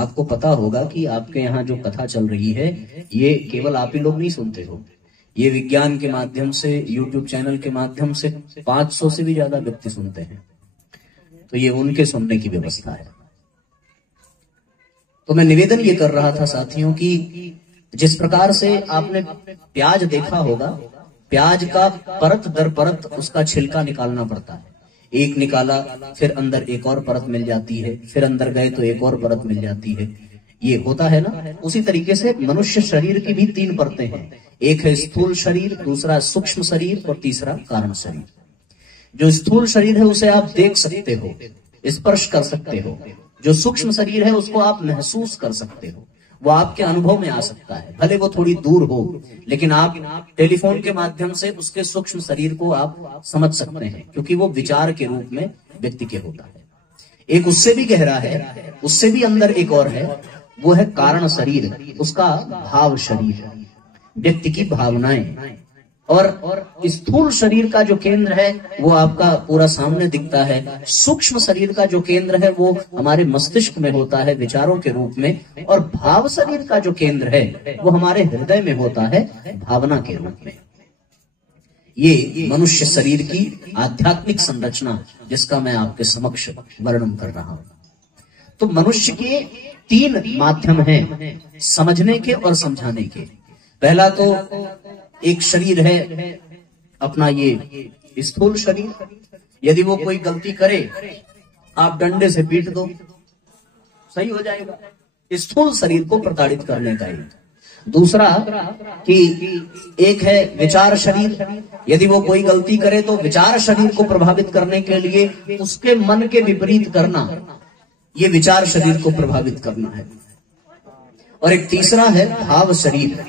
आपको पता होगा कि आपके यहाँ जो कथा चल रही है ये केवल आप ही लोग नहीं सुनते हो, ये विज्ञान के माध्यम से, यूट्यूब चैनल के माध्यम से 500 से भी ज्यादा व्यक्ति सुनते हैं। तो ये उनके सुनने की व्यवस्था है। तो मैं निवेदन ये कर रहा था साथियों कि जिस प्रकार से आपने प्याज देखा होगा, प्याज का परत दर परत उसका छिलका निकालना पड़ता है। एक निकाला, फिर अंदर एक और परत मिल जाती है, फिर अंदर गए तो एक और परत मिल जाती है। ये होता है ना। उसी तरीके से मनुष्य शरीर की भी 3 परतें हैं। एक है स्थूल शरीर, दूसरा सूक्ष्म शरीर और तीसरा कारण शरीर। जो स्थूल शरीर है उसे आप देख सकते हो, स्पर्श कर सकते हो। जो सूक्ष्म शरीर है उसको आप महसूस कर सकते हो, वो आपके अनुभव में आ सकता है। भले वो थोड़ी दूर हो, लेकिन आप टेलीफोन के माध्यम से उसके सूक्ष्म शरीर को आप समझ सकते हैं, क्योंकि वो विचार के रूप में व्यक्ति के होता है। एक उससे भी गहरा है, उससे भी अंदर एक और है, वो है कारण शरीर, उसका भाव शरीर, व्यक्ति की भावनाएं। और स्थूल शरीर का जो केंद्र है वो आपका पूरा सामने दिखता है। सूक्ष्म शरीर का जो केंद्र है वो हमारे मस्तिष्क में होता है विचारों के रूप में, और भाव शरीर का जो केंद्र है वो हमारे हृदय में होता है भावना के रूप में। ये मनुष्य शरीर की आध्यात्मिक संरचना जिसका मैं आपके समक्ष वर्णन कर रहा हूं। तो मनुष्य के 3 माध्यम हैं समझने के और समझाने के। पहला तो एक शरीर है अपना ये स्थूल शरीर। यदि वो कोई गलती करे आप डंडे से पीट दो, सही हो जाएगा। स्थूल शरीर को प्रताड़ित करने का एक। दूसरा कि एक है विचार शरीर। यदि वो कोई गलती करे तो विचार शरीर को प्रभावित करने के लिए उसके मन के विपरीत करना, ये विचार शरीर को प्रभावित करना है। और एक तीसरा है भाव शरीर,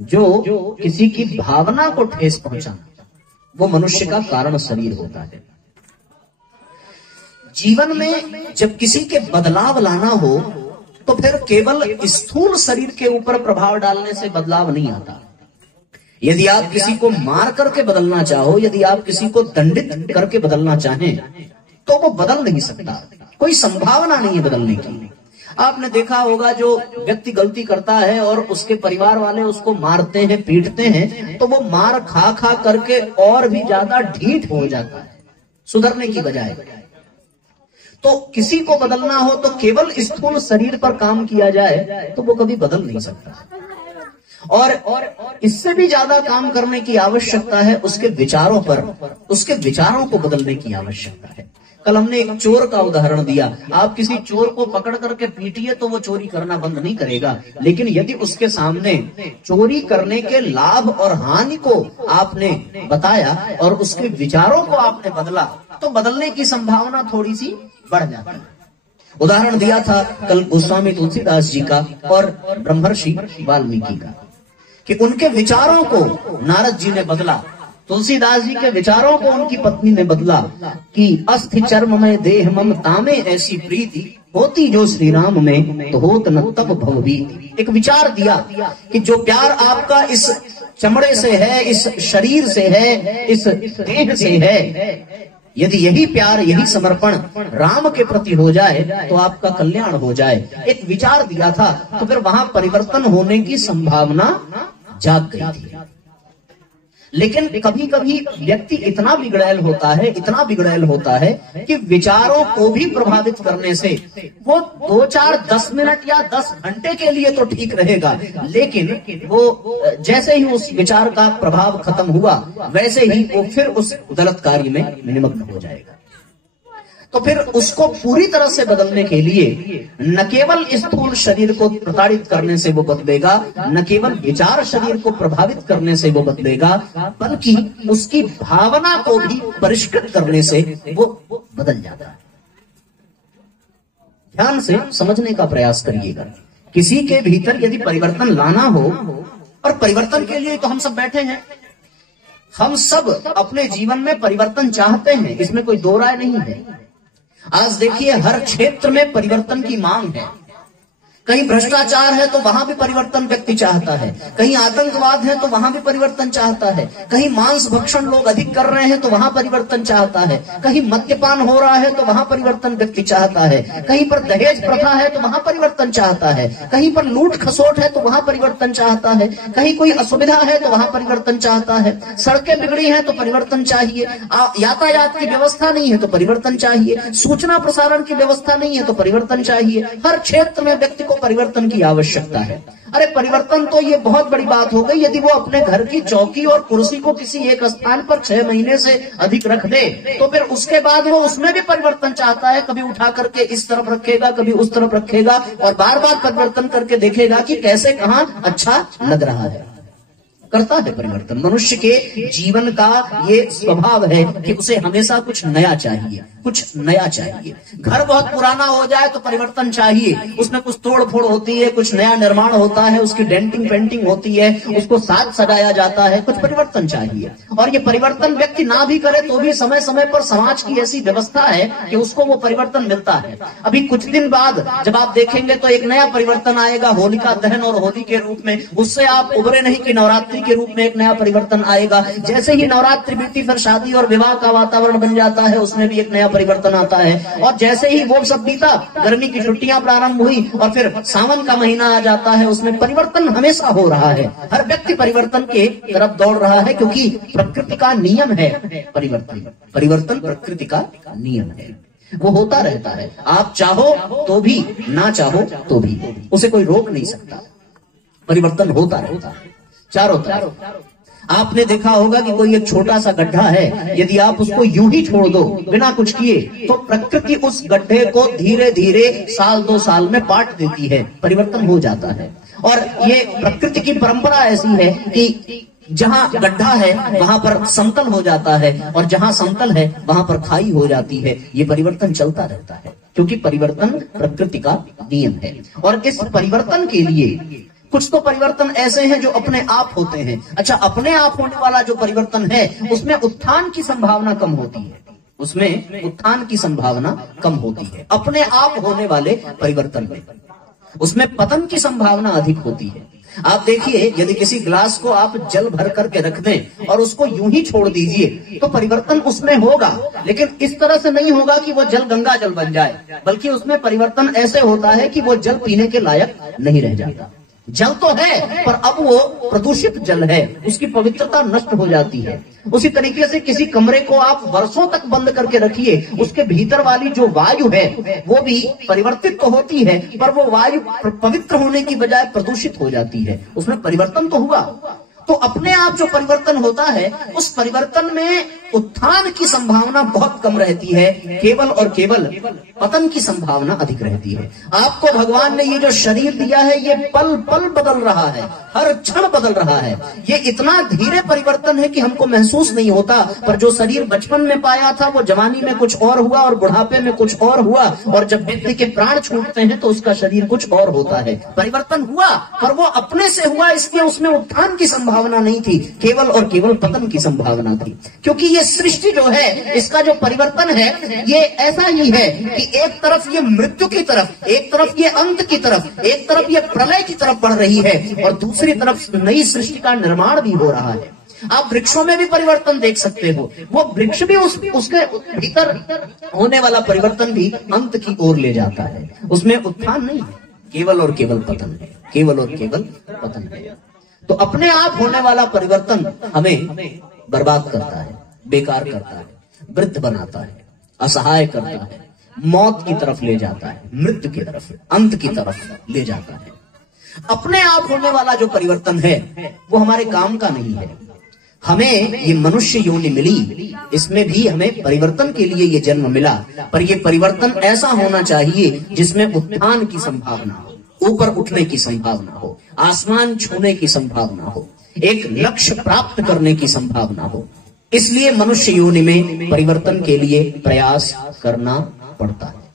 जो किसी की भावना को ठेस पहुंचाना, वो मनुष्य का कारण शरीर होता है। जीवन में जब किसी के बदलाव लाना हो तो फिर केवल स्थूल शरीर के ऊपर प्रभाव डालने से बदलाव नहीं आता। यदि आप किसी को मार करके बदलना चाहो, यदि आप किसी को दंडित करके बदलना चाहें तो वो बदल नहीं सकता, कोई संभावना नहीं है बदलने की। आपने देखा होगा जो व्यक्ति गलती करता है और उसके परिवार वाले उसको मारते हैं, पीटते हैं, तो वो मार खा खा करके और भी ज्यादा ढीठ हो जाता है सुधरने की बजाय। तो किसी को बदलना हो तो केवल स्थूल शरीर पर काम किया जाए तो वो कभी बदल नहीं सकता। और इससे भी ज्यादा काम करने की आवश्यकता है उसके विचारों पर, उसके विचारों को बदलने की आवश्यकता है। कल हमने एक चोर का उदाहरण दिया। आप किसी चोर को पकड़ करके पीटिए तो वो चोरी करना बंद नहीं करेगा, लेकिन यदि उसके सामने चोरी करने के लाभ और हानि को आपने बताया और उसके विचारों को आपने बदला तो बदलने की संभावना थोड़ी सी बढ़ जाती है। उदाहरण दिया था कल गोस्वामी तुलसीदास जी का और ब्रह्मर्षि वाल्मीकि का, कि उनके विचारों को नारद जी ने बदला। तुलसीदास जी के विचारों को उनकी पत्नी ने बदला कि अस्थि चर्म में देह मम तामे ऐसी प्रीति, होती जो श्री राम में तो होत न तब भवभीति। एक विचार दिया कि जो प्यार आपका इस चमड़े से है, इस शरीर से है, इस देह से है, यदि यही प्यार, यही समर्पण राम के प्रति हो जाए तो आपका कल्याण हो जाए। एक विचार दिया था। तो फिर वहां परिवर्तन होने की संभावना जाग गई थी। लेकिन कभी कभी व्यक्ति इतना बिगड़ैल होता है, इतना बिगड़ैल होता है कि विचारों को भी प्रभावित करने से वो 2, 4, 10 मिनट या 10 घंटे के लिए तो ठीक रहेगा, लेकिन वो जैसे ही उस विचार का प्रभाव खत्म हुआ वैसे ही वो फिर उस गलत कार्य में निमग्न हो जाएगा। तो फिर उसको पूरी तरह से बदलने के लिए न केवल स्थूल शरीर को प्रताड़ित करने से वो बदलेगा, न केवल विचार शरीर को प्रभावित करने से वो बदलेगा, बल्कि उसकी भावना को भी परिष्कृत करने से वो बदल जाता है। ध्यान से समझने का प्रयास करिएगा। किसी के भीतर यदि परिवर्तन लाना हो, और परिवर्तन के लिए तो हम सब बैठे हैं, हम सब अपने जीवन में परिवर्तन चाहते हैं, इसमें कोई दो राय नहीं है। आज देखिए हर क्षेत्र में परिवर्तन की मांग है। कहीं भ्रष्टाचार है तो वहां भी परिवर्तन व्यक्ति चाहता है, कहीं आतंकवाद है तो वहां भी परिवर्तन चाहता है, कहीं मांस भक्षण लोग अधिक कर रहे हैं तो वहां परिवर्तन चाहता है, कहीं मद्यपान हो रहा है तो वहां परिवर्तन व्यक्ति चाहता है, कहीं पर दहेज प्रथा है तो वहां परिवर्तन चाहता है, कहीं पर लूट खसोट है तो वहां परिवर्तन चाहता है, कहीं कोई असुविधा है तो वहां परिवर्तन चाहता है, सड़कें बिगड़ी हैं तो परिवर्तन चाहिए, यातायात की व्यवस्था नहीं है तो परिवर्तन चाहिए, सूचना प्रसारण की व्यवस्था नहीं है तो परिवर्तन चाहिए। हर क्षेत्र में व्यक्ति को परिवर्तन की आवश्यकता है। अरे परिवर्तन तो ये बहुत बड़ी बात हो गई, यदि वो अपने घर की चौकी और कुर्सी को किसी एक स्थान पर 6 महीने से अधिक रख दे तो फिर उसके बाद वो उसमें भी परिवर्तन चाहता है, कभी उठा करके इस तरफ रखेगा, कभी उस तरफ रखेगा और बार बार परिवर्तन करके देखेगा कि कैसे कहां अच्छा लग रहा है। करता है परिवर्तन। मनुष्य के जीवन का ये स्वभाव है कि उसे हमेशा कुछ नया चाहिए, कुछ नया चाहिए। घर बहुत पुराना हो जाए तो परिवर्तन चाहिए, उसमें कुछ तोड़ फोड़ होती है, कुछ नया निर्माण होता है, उसकी डेंटिंग पेंटिंग होती है, उसको साज सजाया जाता है, कुछ परिवर्तन चाहिए। और ये परिवर्तन व्यक्ति ना भी करे तो भी समय समय पर समाज की ऐसी व्यवस्था है कि उसको वो परिवर्तन मिलता है। अभी कुछ दिन बाद जब आप देखेंगे तो एक नया परिवर्तन आएगा होलिका दहन और होली के रूप में, उससे आप उबरे नहीं कि नवरात्रि के रूप में एक नया परिवर्तन आएगा। जैसे ही नवरात्रि बीती फिर शादी और विवाह का वातावरण बन जाता है, उसमें भी एक नया परिवर्तन आता है। और जैसे ही वो सब बीता, गर्मी की छुट्टियां प्रारंभ हुई और फिर सावन का महीना आ जाता है, उसमें परिवर्तन हमेशा हो रहा है। हर व्यक्ति परिवर्तन के तरफ दौड़ रहा है क्योंकि प्रकृति का नियम है परिवर्तन। परिवर्तन प्रकृति का नियम है, वो होता रहता है। आप चाहो तो भी, ना चाहो तो भी, उसे कोई रोक नहीं सकता। परिवर्तन होता रहता है चारों तरफ। आपने देखा होगा कि कोई एक छोटा सा गड्ढा है, यदि आप उसको यूं ही छोड़ दो बिना कुछ किए तो प्रकृति उस गड्ढे को धीरे धीरे साल 2 साल में पाट देती है, परिवर्तन हो जाता है। और ये प्रकृति की परंपरा ऐसी है कि जहां गड्ढा है वहां पर समतल हो जाता है और जहां समतल है वहां पर खाई हो जाती है। ये परिवर्तन चलता रहता है क्योंकि परिवर्तन प्रकृति का नियम है। और इस परिवर्तन के लिए कुछ तो परिवर्तन ऐसे हैं जो अपने आप होते हैं। अच्छा, अपने आप होने वाला जो परिवर्तन है उसमें उत्थान की संभावना कम होती है, उसमें उत्थान की संभावना कम होती है। अपने आप होने वाले परिवर्तन में उसमें पतन की संभावना अधिक होती है। आप देखिए, यदि किसी ग्लास को आप जल भर करके रख दें और उसको यूं ही छोड़ दीजिए तो परिवर्तन उसमें होगा, लेकिन इस तरह से नहीं होगा कि वो जल गंगा जल बन जाए, बल्कि उसमें परिवर्तन ऐसे होता है कि वो जल पीने के लायक नहीं रह जाता। जल तो है पर अब वो प्रदूषित जल है, उसकी पवित्रता नष्ट हो जाती है। उसी तरीके से किसी कमरे को आप वर्षों तक बंद करके रखिए, उसके भीतर वाली जो वायु है वो भी परिवर्तित तो होती है पर वो वायु पवित्र होने की बजाय प्रदूषित हो जाती है, उसमें परिवर्तन तो हुआ। तो अपने आप जो परिवर्तन होता है उस परिवर्तन में उत्थान की संभावना बहुत कम रहती है, केवल और केवल पतन की संभावना अधिक रहती है। आपको भगवान ने ये जो शरीर दिया है ये पल पल बदल रहा है, हर क्षण बदल रहा है। ये इतना धीरे परिवर्तन है कि हमको महसूस नहीं होता, पर जो शरीर बचपन में पाया था वो जवानी में कुछ और हुआ और बुढ़ापे में कुछ और हुआ, और जब व्यक्ति के प्राण छूटते हैं तो उसका शरीर कुछ और होता है। परिवर्तन हुआ पर वो अपने से हुआ, इसलिए उसमें उत्थान की संभावना नहीं थी, केवल और केवल पतन की संभावना थी। क्योंकि ये सृष्टि जो है इसका जो परिवर्तन है ये ऐसा ही है कि एक तरफ ये मृत्यु की तरफ, एक तरफ ये अंत की तरफ, एक तरफ ये प्रलय की तरफ बढ़ रही है और दूसरी तरफ नई सृष्टि का निर्माण भी हो रहा है। आप वृक्षों में भी परिवर्तन देख सकते हो, वो वृक्ष भी उसके भीतर होने वाला परिवर्तन भी अंत की ओर ले जाता है, उसमें उत्थान नहीं है, केवल और केवल पतन है, केवल और केवल पतन है। तो अपने आप होने वाला परिवर्तन हमें बर्बाद करता है, बेकार करता है, वृद्ध बनाता है, असहाय करता है, मौत की तरफ ले जाता है, मृत्यु की तरफ, अंत की तरफ ले जाता है। अपने आप होने वाला जो परिवर्तन है वो हमारे काम का नहीं है। हमें ये मनुष्य योनि मिली, इसमें भी हमें परिवर्तन के लिए ये जन्म मिला, पर ये परिवर्तन ऐसा होना चाहिए जिसमें उत्थान की संभावना हो, ऊपर उठने की संभावना हो, आसमान छूने की संभावना हो, एक लक्ष्य प्राप्त करने की संभावना हो। इसलिए मनुष्य योनि में परिवर्तन के लिए प्रयास करना पड़ता है।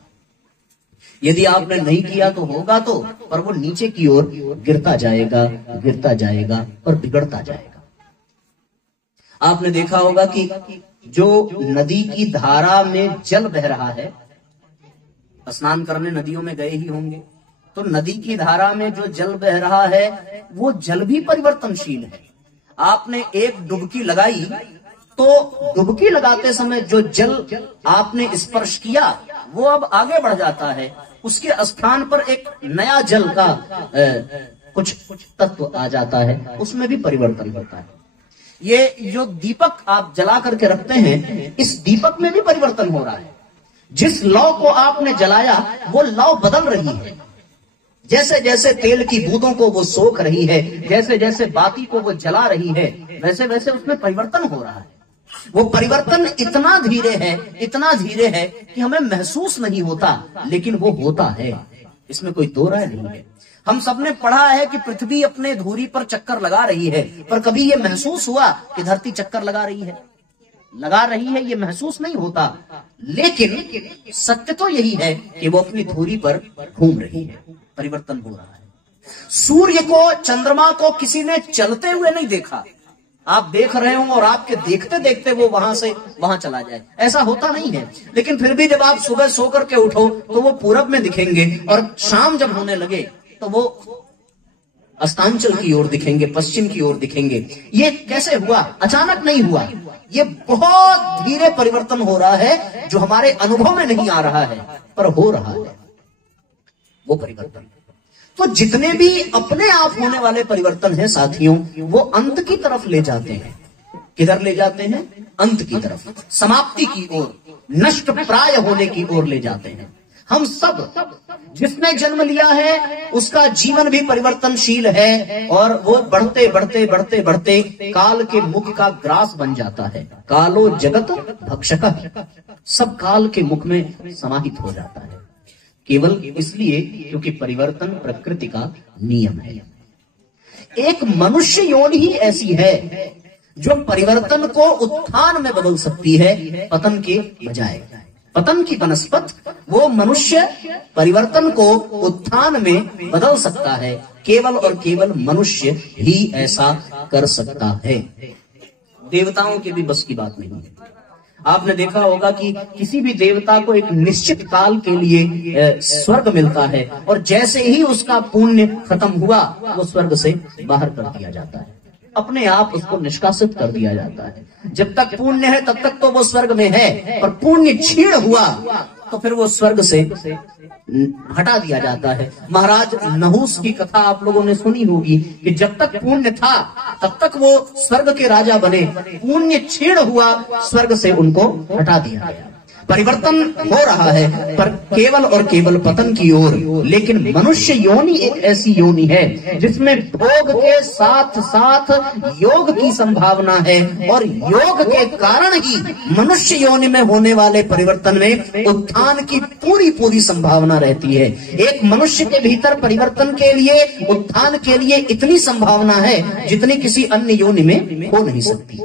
यदि आपने नहीं किया तो होगा तो, पर वो नीचे की ओर गिरता जाएगा, गिरता जाएगा और बिगड़ता जाएगा। आपने देखा होगा कि जो नदी की धारा में जल बह रहा है, स्नान करने नदियों में गए ही होंगे, तो नदी की धारा में जो जल बह रहा है वो जल भी परिवर्तनशील है। आपने एक डुबकी लगाई तो डुबकी लगाते समय जो जल आपने स्पर्श किया वो अब आगे बढ़ जाता है, उसके स्थान पर एक नया जल का कुछ तत्व आ जाता है, उसमें भी परिवर्तन होता है। ये जो दीपक आप जला करके रखते हैं, इस दीपक में भी परिवर्तन हो रहा है। जिस लौ को आपने जलाया वो लौ बदल रही है, जैसे जैसे तेल की बूंदों को वो सोख रही है, जैसे जैसे बाती को वो जला रही है, वैसे वैसे उसमें परिवर्तन हो रहा है। वो परिवर्तन इतना धीरे है कि हमें महसूस नहीं होता, लेकिन वो होता है, इसमें कोई दो राय नहीं है। हम सबने पढ़ा है कि पृथ्वी अपने धुरी पर चक्कर लगा रही है, पर कभी ये महसूस हुआ कि धरती चक्कर लगा रही है, ये महसूस नहीं होता। लेकिन सत्य तो यही है कि वो अपनी धुरी पर घूम रही है, परिवर्तन हो रहा है। सूर्य को, चंद्रमा को किसी ने चलते हुए नहीं देखा। आप देख रहे हो और आपके देखते देखते वो वहां से वहां चला जाए, ऐसा होता नहीं है। लेकिन फिर भी जब आप सुबह सो करके उठो तो वो पूरब में दिखेंगे, और शाम जब होने लगे तो वो अस्तांचल की ओर दिखेंगे, पश्चिम की ओर दिखेंगे। ये कैसे हुआ? अचानक नहीं हुआ, ये बहुत धीरे परिवर्तन हो रहा है, जो हमारे अनुभव में नहीं आ रहा है पर हो रहा है वो परिवर्तन। तो जितने भी अपने आप होने वाले परिवर्तन हैं साथियों, वो अंत की तरफ ले जाते हैं। किधर ले जाते हैं? अंत की तरफ, समाप्ति की ओर, नष्ट प्राय होने की ओर ले जाते हैं। हम सब, जिसने जन्म लिया है उसका जीवन भी परिवर्तनशील है, और वो बढ़ते बढ़ते बढ़ते बढ़ते काल के मुख का ग्रास बन जाता है। कालो जगत भक्षक, सब काल के मुख में समाहित हो जाता है, केवल इसलिए क्योंकि परिवर्तन प्रकृति का नियम है। एक मनुष्य योनि ही ऐसी है जो परिवर्तन को उत्थान में बदल सकती है, पतन के बजाय। पतन की बनस्पत, वो मनुष्य परिवर्तन को उत्थान में बदल सकता है, केवल और केवल मनुष्य ही ऐसा कर सकता है। देवताओं के भी बस की बात नहीं है। आपने देखा होगा कि किसी भी देवता को एक निश्चित काल के लिए स्वर्ग मिलता है, और जैसे ही उसका पुण्य खत्म हुआ वो स्वर्ग से बाहर कर दिया जाता है, अपने आप उसको निष्कासित कर दिया जाता है। जब तक पुण्य है तब तक तो वो स्वर्ग में है, और पुण्य क्षीण हुआ तो फिर वो स्वर्ग से हटा दिया जाता है। महाराज नहुस की कथा आप लोगों ने सुनी होगी कि जब तक पुण्य था तब तक वो स्वर्ग के राजा बने, पुण्य क्षीण हुआ, स्वर्ग से उनको हटा दिया गया। परिवर्तन हो रहा है, पर केवल और केवल पतन की ओर। लेकिन मनुष्य योनि एक ऐसी योनि है जिसमें भोग के साथ साथ योग की संभावना है, और योग के कारण ही मनुष्य योनि में होने वाले परिवर्तन में उत्थान की पूरी पूरी संभावना रहती है। एक मनुष्य के भीतर परिवर्तन के लिए, उत्थान के लिए इतनी संभावना है जितनी किसी अन्य योनि में हो नहीं सकती।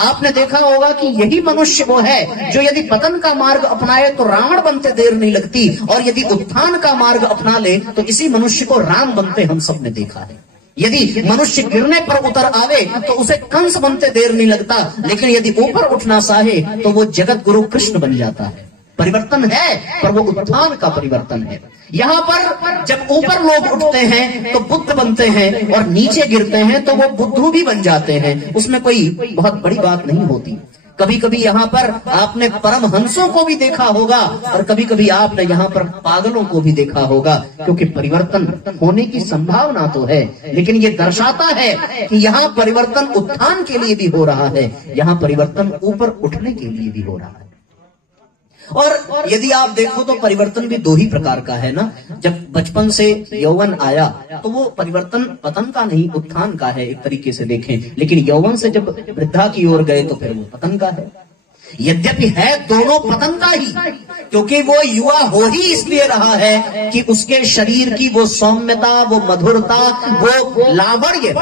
आपने देखा होगा कि यही मनुष्य वो है जो यदि पतन का मार्ग अपनाए तो रावण बनते देर नहीं लगती, और यदि उत्थान का मार्ग अपना ले तो इसी मनुष्य को राम बनते हम सब ने देखा है। यदि मनुष्य गिरने पर उतर आवे तो उसे कंस बनते देर नहीं लगता, लेकिन यदि ऊपर उठना चाहे तो वो जगत गुरु कृष्ण बन जाता है। परिवर्तन है, पर वो उत्थान का परिवर्तन है। यहाँ पर जब ऊपर लोग उठते हैं तो बुद्ध बनते हैं, और नीचे गिरते हैं तो वो बुद्धू भी बन जाते हैं। उसमें कोई बहुत बड़ी बात नहीं होती। कभी कभी यहाँ पर आपने परमहंसों को भी देखा होगा, और कभी कभी आपने यहाँ पर पागलों को भी देखा होगा, क्योंकि परिवर्तन होने की संभावना तो है, लेकिन ये दर्शाता है कि यहाँ परिवर्तन उत्थान के लिए भी हो रहा है, यहाँ परिवर्तन ऊपर उठने के लिए भी हो रहा है। और यदि आप देखो तो परिवर्तन भी दो ही प्रकार का है ना। जब बचपन से यौवन आया तो वो परिवर्तन पतन का नहीं, उत्थान का है एक तरीके से देखें। लेकिन यौवन से जब वृद्धा की ओर गए तो फिर वो पतन का है। यद्यपि है दोनों पतन का ही, क्योंकि वो युवा हो ही इसलिए रहा है कि उसके शरीर की वो सौम्यता, वो मधुरता, वो लावण्य,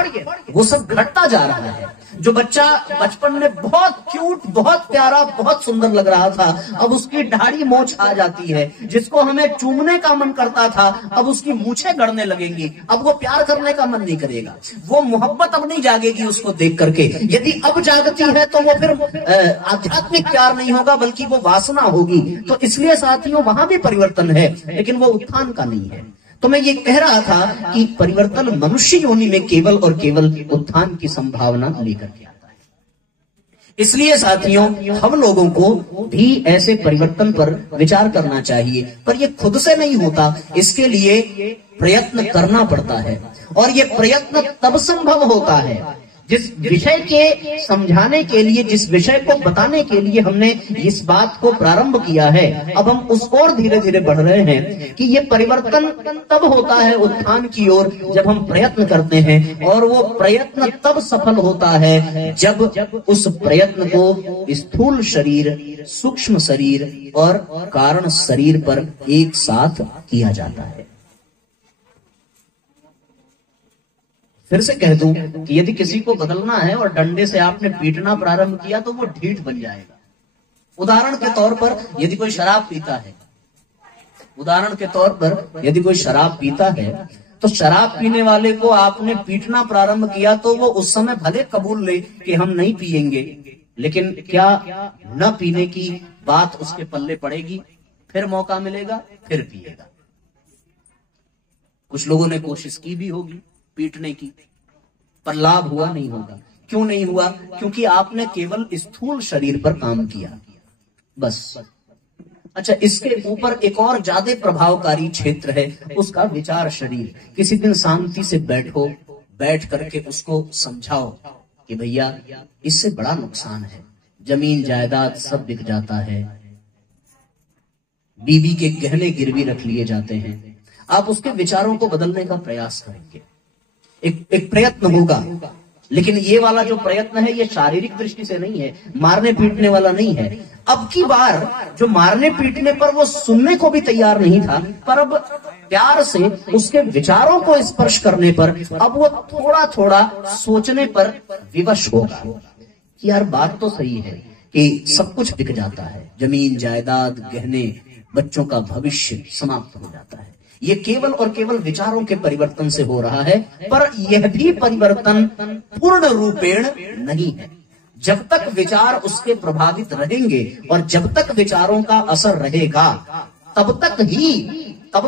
वो सब घटता जा रहा है। जो बच्चा बचपन में बहुत क्यूट, बहुत प्यारा, बहुत सुंदर लग रहा था, अब उसकी दाढ़ी मोछ आ जाती है। जिसको हमें चूमने का मन करता था अब उसकी मूछें गड़ने लगेंगी, अब वो प्यार करने का मन नहीं करेगा, वो मोहब्बत अब नहीं जागेगी उसको देख करके। यदि अब जागती है तो वो फिर आध्यात्मिक प्यार नहीं होगा, बल्कि वो वासना होगी। तो इसलिए साथियों वहां भी परिवर्तन है, लेकिन वो उत्थान का नहीं है। तो मैं ये कह रहा था कि परिवर्तन मनुष्य योनि में केवल और केवल उत्थान की संभावना लेकर के आता है। इसलिए साथियों, हम लोगों को भी ऐसे परिवर्तन पर विचार करना चाहिए, पर ये खुद से नहीं होता, इसके लिए प्रयत्न करना पड़ता है। और ये प्रयत्न तब संभव होता है जिस विषय के समझाने के लिए, जिस विषय को बताने के लिए हमने इस बात को प्रारंभ किया है, अब हम उस ओर धीरे धीरे बढ़ रहे हैं कि ये परिवर्तन तब होता है उत्थान की ओर जब हम प्रयत्न करते हैं, और वो प्रयत्न तब सफल होता है जब उस प्रयत्न को स्थूल शरीर, सूक्ष्म शरीर और कारण शरीर पर एक साथ किया जाता है। फिर से कह दूं कि यदि किसी को बदलना है और डंडे से आपने पीटना प्रारंभ किया तो वो ढीठ बन जाएगा। उदाहरण के तौर पर यदि कोई शराब पीता है, उदाहरण के तौर पर यदि कोई शराब पीता है, तो शराब पीने वाले को आपने पीटना प्रारंभ किया तो वो उस समय भले कबूल ले कि हम नहीं पिएंगे, लेकिन क्या न पीने की बात उसके पल्ले पड़ेगी? फिर मौका मिलेगा, फिर पिएगा। कुछ लोगों ने कोशिश की भी होगी पीटने की, पर लाभ हुआ नहीं होगा। क्यों नहीं हुआ? क्योंकि आपने केवल स्थूल शरीर पर काम किया, बस। अच्छा, इसके ऊपर एक और ज्यादा प्रभावकारी क्षेत्र है, उसका विचार शरीर। किसी दिन शांति से बैठो, बैठ करके उसको समझाओ कि भैया इससे बड़ा नुकसान है, जमीन जायदाद सब बिक जाता है, बीवी के गहने गिरवी रख लिए जाते हैं। आप उसके विचारों को बदलने का प्रयास करेंगे, एक प्रयत्न होगा, लेकिन ये वाला जो प्रयत्न है ये शारीरिक दृष्टि से नहीं है, मारने पीटने वाला नहीं है। अब की बार जो मारने पीटने पर वो सुनने को भी तैयार नहीं था, पर अब प्यार से उसके विचारों को स्पर्श करने पर अब वो थोड़ा थोड़ा सोचने पर विवश होगा कि यार बात तो सही है कि सब कुछ बिक जाता है, जमीन जायदाद गहने, बच्चों का भविष्य समाप्त हो जाता है। ये केवल और केवल विचारों के परिवर्तन से हो रहा है, पर यह भी परिवर्तन पूर्ण रूपेण नहीं है। जब तक विचार उसके प्रभावित रहेंगे और जब तक विचारों का असर रहेगा, तब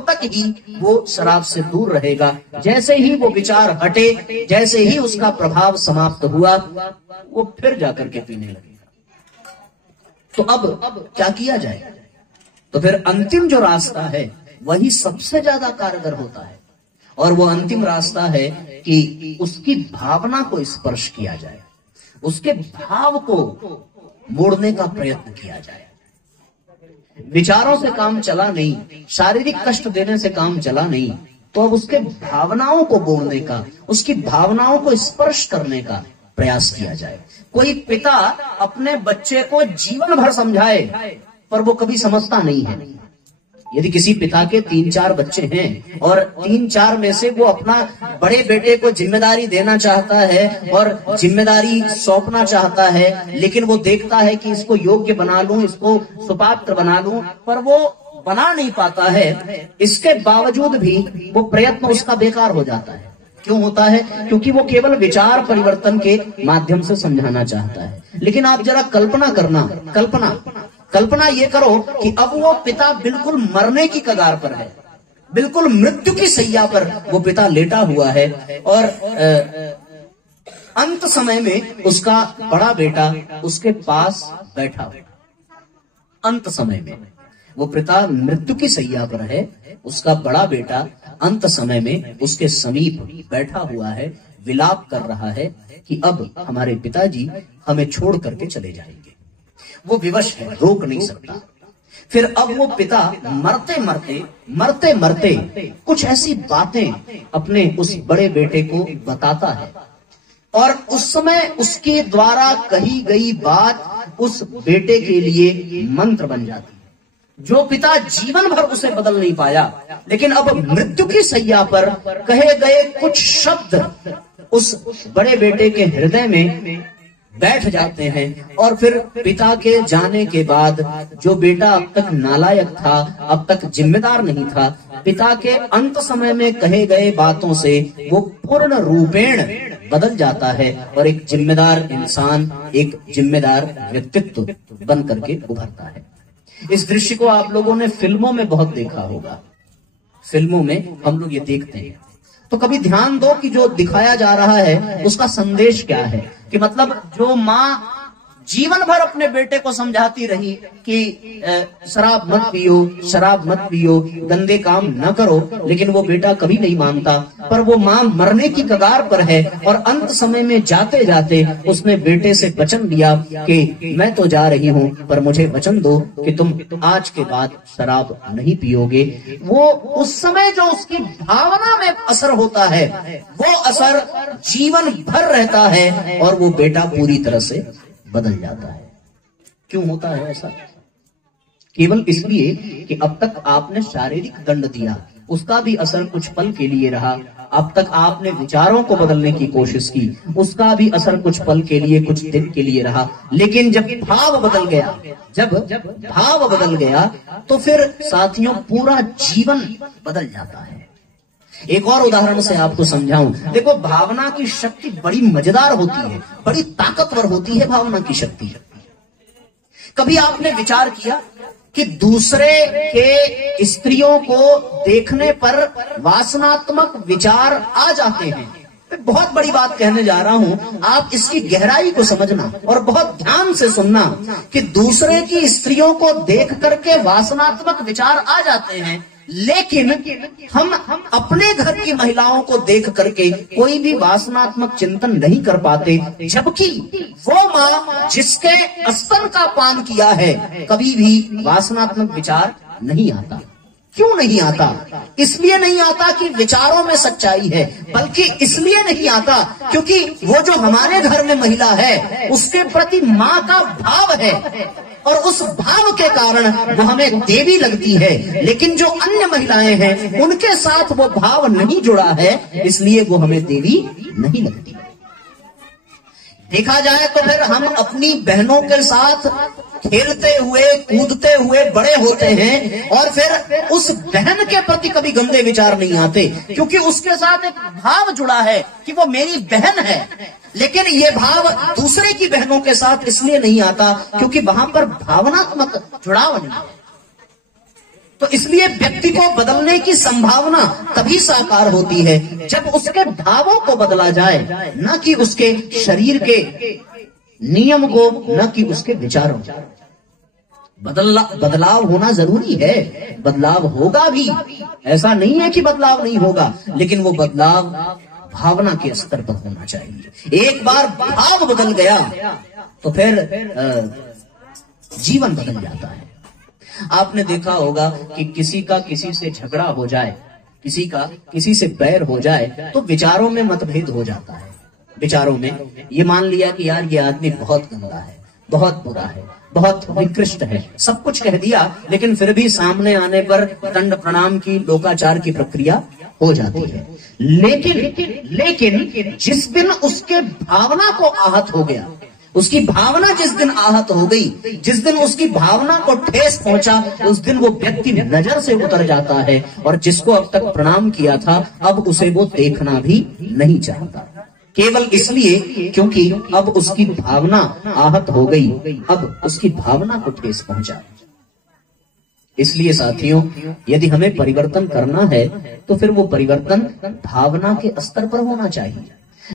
तक ही वो शराब से दूर रहेगा। जैसे ही वो विचार हटे, जैसे ही उसका प्रभाव समाप्त हुआ, वो फिर जाकर के पीने लगेगा। तो अब क्या किया जाए? तो फिर अंतिम जो रास्ता है वही सबसे ज्यादा कारगर होता है, और वो अंतिम रास्ता है कि उसकी भावना को स्पर्श किया जाए, उसके भाव को मोड़ने का प्रयत्न किया जाए। विचारों से काम चला नहीं, शारीरिक कष्ट देने से काम चला नहीं, तो अब उसके भावनाओं को बोलने का, उसकी भावनाओं को स्पर्श करने का प्रयास किया जाए। कोई पिता अपने बच्चे को जीवन भर समझाए, पर वो कभी समझता नहीं है। यदि किसी पिता के 3-4 बच्चे हैं और 3-4 में से वो अपना बड़े बेटे को जिम्मेदारी देना चाहता है और जिम्मेदारी सौंपना चाहता है, लेकिन वो देखता है कि इसको योग्य बना लूं, इसको सुपात्र बना लूं, पर वो बना नहीं पाता है, इसके बावजूद भी वो प्रयत्न उसका बेकार हो जाता है। क्यों होता है? क्योंकि वो केवल विचार परिवर्तन के माध्यम से समझाना चाहता है। लेकिन आप जरा कल्पना ये करो कि अब वो पिता बिल्कुल मरने की कगार पर है, बिल्कुल मृत्यु की सैया पर वो पिता लेटा हुआ है, और अंत समय में उसका बड़ा बेटा उसके पास बैठा हुआ। अंत समय में वो पिता मृत्यु की सैया पर है, उसका बड़ा बेटा अंत समय में उसके समीप बैठा हुआ है, विलाप कर रहा है कि अब हमारे पिताजी हमें छोड़ करके चले जाएंगे। वो विवश है, रोक नहीं सकता। फिर अब वो पिता मरते मरते कुछ ऐसी बातें अपने उस बड़े बेटे को बताता है, और उस समय उसके द्वारा कही गई बात उस बेटे के लिए मंत्र बन जाती है। जो पिता जीवन भर उसे बदल नहीं पाया, लेकिन अब मृत्यु की सैया पर कहे गए कुछ शब्द उस बड़े बेटे के हृदय में बैठ जाते हैं, और फिर पिता के जाने के बाद जो बेटा अब तक नालायक था, अब तक जिम्मेदार नहीं था, पिता के अंत समय में कहे गए बातों से वो पूर्ण रूपेण बदल जाता है और एक जिम्मेदार इंसान, एक जिम्मेदार व्यक्तित्व बन करके उभरता है। इस दृश्य को आप लोगों ने फिल्मों में बहुत देखा होगा। फिल्मों में हम लोग ये देखते हैं। तो कभी ध्यान दो कि जो दिखाया जा रहा है उसका संदेश क्या है, कि मतलब जो माँ जीवन भर अपने बेटे को समझाती रही कि शराब मत पियो, शराब मत पियो, गंदे काम न करो, लेकिन वो बेटा कभी नहीं मानता। पर वो माँ मरने की कगार पर है और अंत समय में जाते जाते उसने बेटे से वचन लिया कि मैं तो जा रही हूँ, पर मुझे वचन दो कि तुम आज के बाद शराब नहीं पियोगे। वो उस समय जो उसकी भावना में असर होता है वो असर जीवन भर रहता है और वो बेटा पूरी तरह से बदल जाता है। क्यों होता है ऐसा? केवल इसलिए कि अब तक आपने शारीरिक दंड दिया, उसका भी असर कुछ पल के लिए रहा। अब तक आपने विचारों को बदलने की कोशिश की, उसका भी असर कुछ पल के लिए, कुछ दिन के लिए रहा। लेकिन जब भाव बदल गया, जब भाव बदल गया तो फिर साथियों पूरा जीवन बदल जाता है। एक और उदाहरण से आपको समझाऊं। देखो, भावना की शक्ति बड़ी मजेदार होती है, बड़ी ताकतवर होती है भावना की शक्ति। कभी आपने विचार किया कि दूसरे के स्त्रियों को देखने पर वासनात्मक विचार आ जाते हैं? मैं बहुत बड़ी बात कहने जा रहा हूं, आप इसकी गहराई को समझना और बहुत ध्यान से सुनना कि दूसरे की स्त्रियों को देख करके वासनात्मक विचार आ जाते हैं, लेकिन हम अपने घर की महिलाओं को देख करके कोई भी वासनात्मक चिंतन नहीं कर पाते, जबकि वो माँ जिसके स्तन का पान किया है कभी भी वासनात्मक विचार नहीं आता। क्यों नहीं आता? इसलिए नहीं आता कि विचारों में सच्चाई है, बल्कि इसलिए नहीं आता क्योंकि वो जो हमारे घर में महिला है उसके प्रति माँ का भाव है और उस भाव के कारण वो हमें देवी लगती है। लेकिन जो अन्य महिलाएं हैं उनके साथ वो भाव नहीं जुड़ा है, इसलिए वो हमें देवी नहीं लगती। देखा जाए तो फिर हम अपनी बहनों के साथ खेलते हुए कूदते हुए बड़े होते हैं और फिर उस बहन के प्रति कभी गंदे विचार नहीं आते, क्योंकि उसके साथ एक भाव जुड़ा है कि वो मेरी बहन है। लेकिन ये भाव दूसरे की बहनों के साथ इसलिए नहीं आता क्योंकि वहां पर भावनात्मक जुड़ाव नहीं है। तो इसलिए व्यक्ति को बदलने की संभावना तभी साकार होती है जब उसके भावों को बदला जाए, न कि उसके शरीर के नियम को, न कि उसके विचारों को। बदलाव होना जरूरी है, बदलाव होगा भी, ऐसा नहीं है कि बदलाव नहीं होगा, लेकिन वो बदलाव भावना के स्तर पर होना चाहिए। एक बार भाव बदल गया तो फिर जीवन बदल जाता है। आपने देखा होगा कि किसी का किसी से झगड़ा हो जाए, किसी का किसी से बैर हो जाए तो विचारों में मतभेद हो जाता है। विचारों में ये मान लिया कि यार ये आदमी बहुत गंदा है, बहुत बुरा है, बहुत निकृष्ट है, सब कुछ कह दिया, लेकिन फिर भी सामने आने पर दंड प्रणाम की, लोकाचार की प्रक्रिया हो जाती है। लेकिन जिस दिन उसके भावना को आहत हो गया, उसकी भावना जिस दिन आहत हो गई, जिस दिन उसकी भावना को ठेस पहुंचा, उस दिन वो व्यक्ति नजर से उतर जाता है और जिसको अब तक प्रणाम किया था अब उसे वो देखना भी नहीं चाहता, केवल इसलिए क्योंकि अब उसकी भावना आहत हो गई, अब उसकी भावना को ठेस पहुंचा। इसलिए साथियों, यदि हमें परिवर्तन करना है तो फिर वो परिवर्तन भावना के स्तर पर होना चाहिए।